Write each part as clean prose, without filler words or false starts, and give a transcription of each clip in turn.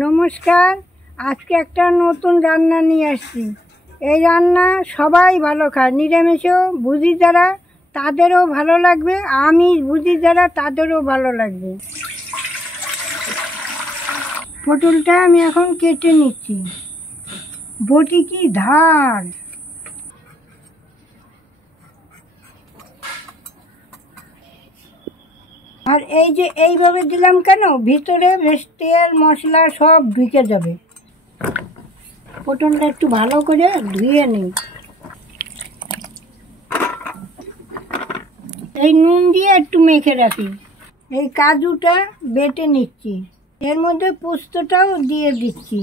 নমস্কার। আজকে একটা নতুন রান্না নিয়ে আসছি। এই রান্না সবাই ভালো খায়, নিরামিষও বুঝি যারা তাদেরও ভালো লাগবে, আমিষ বুঝি যারা তাদেরও ভালো লাগবে। পটলটা আমি এখন কেটে নিচ্ছি। বটি কি ধার! আর এই যে এইভাবে দিলাম কেন, ভিতরে বেশ তেল মশলা সব ঢুকে যাবে। পটলটা একটু ভালো করে ধুয়ে নিই। এই নুন দিয়ে একটু মেখে রাখি। এই কাজুটা বেটে নিচ্ছি, এর মধ্যে পোস্তটাও দিয়ে দিচ্ছি।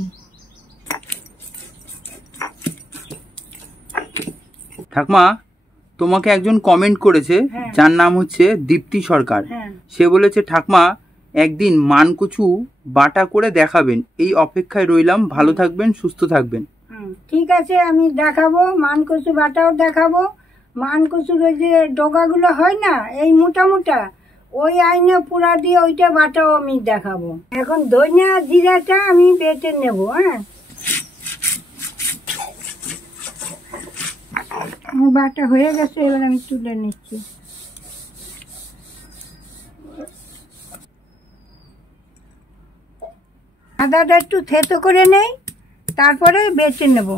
ঠাকমা, তোমাকে একজন কমেন্ট করেছে, যার নাম হচ্ছে দীপ্তি সরকার। সে বলেছে, ঠাকমা একদিন মানকচু বাটা করে দেখাবেন, এই অপেক্ষায় রইলাম। ভালো থাকবেন, সুস্থ থাকবেন। ঠিক আছে, আমি দেখাবো, মানকচু বাটাও দেখাবো। মানকচুর ওই যে ডগাগুলো হয় না, এই মোটা মোটা, ওই আইনে পুরা দিয়ে ওইটা বাটাও আমি দেখাবো। এখন ধনিয়া জিরাটা আমি বেটে নেব। বাটা হয়ে গেছে, এবার আমি তুলে নিচ্ছি। আদাটা একটু থেতো করে নেই, তারপরে বেটে নেব।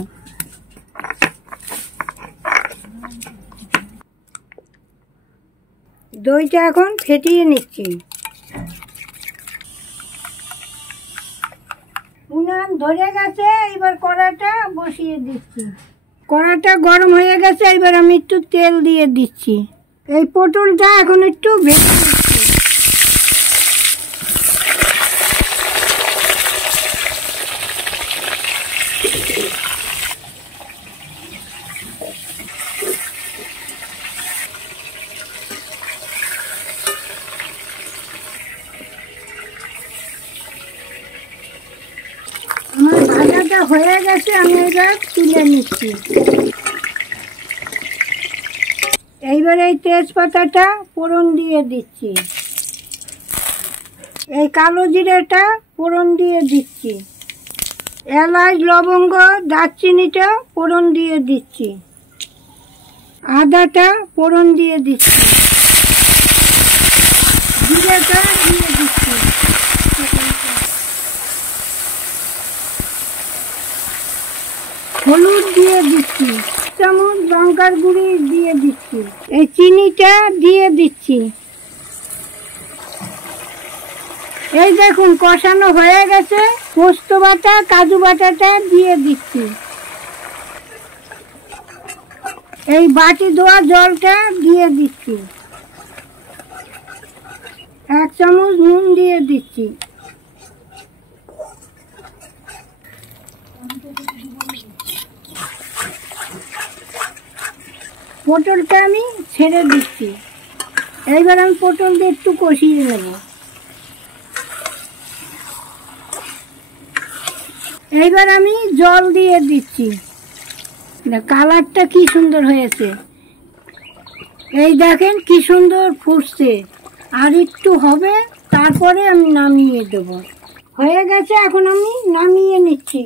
দইটা এখন ফেটিয়ে নিচ্ছি। উনান ধরে গেছে, এবার কড়াটা বসিয়ে দিচ্ছি। কড়াটা গরম হয়ে গেছে, এবার আমি একটু তেল দিয়ে দিচ্ছি। এই পটলটা এখন একটু ভেজে নিচ্ছি। আমার ভাজাটা হয়ে গেছে, আমি এবার তুলে নিচ্ছি। এইবার এই তেজপাতাটা ফোড়ন দিয়ে দিচ্ছি। এই কালো জিরাটা ফোড়ন দিয়ে দিচ্ছি। এলাচ লবঙ্গ দারচিনিটা ফোড়ন দিয়ে দিচ্ছি। আদাটা ফোড়ন দিয়ে দিচ্ছি। জিরাটা দিয়ে দিচ্ছি। হলুদ দিয়ে দিচ্ছি। চামচ লঙ্কার গুঁড়ি দিয়ে দিচ্ছি। এই চিনিটা দিয়ে দিচ্ছি। এই দেখুন কষানো হয়ে গেছে। পোস্ত বাটা কাজু বাটাটা দিয়ে দিচ্ছি। এই বাটি ধোয়া জলটা দিয়ে দিচ্ছি। 1 চামচ নুন দিয়ে দিচ্ছি। পটলটা আমি ছেড়ে দিচ্ছি। এইবার আমি পটল দিয়ে একটু কষিয়ে নেব। এইবার আমি জল দিয়ে দিচ্ছি। কালারটা কি সুন্দর হয়েছে, এই দেখেন কি সুন্দর ফুটছে। আর একটু হবে, তারপরে আমি নামিয়ে দেব। হয়ে গেছে, এখন আমি নামিয়ে নিচ্ছি।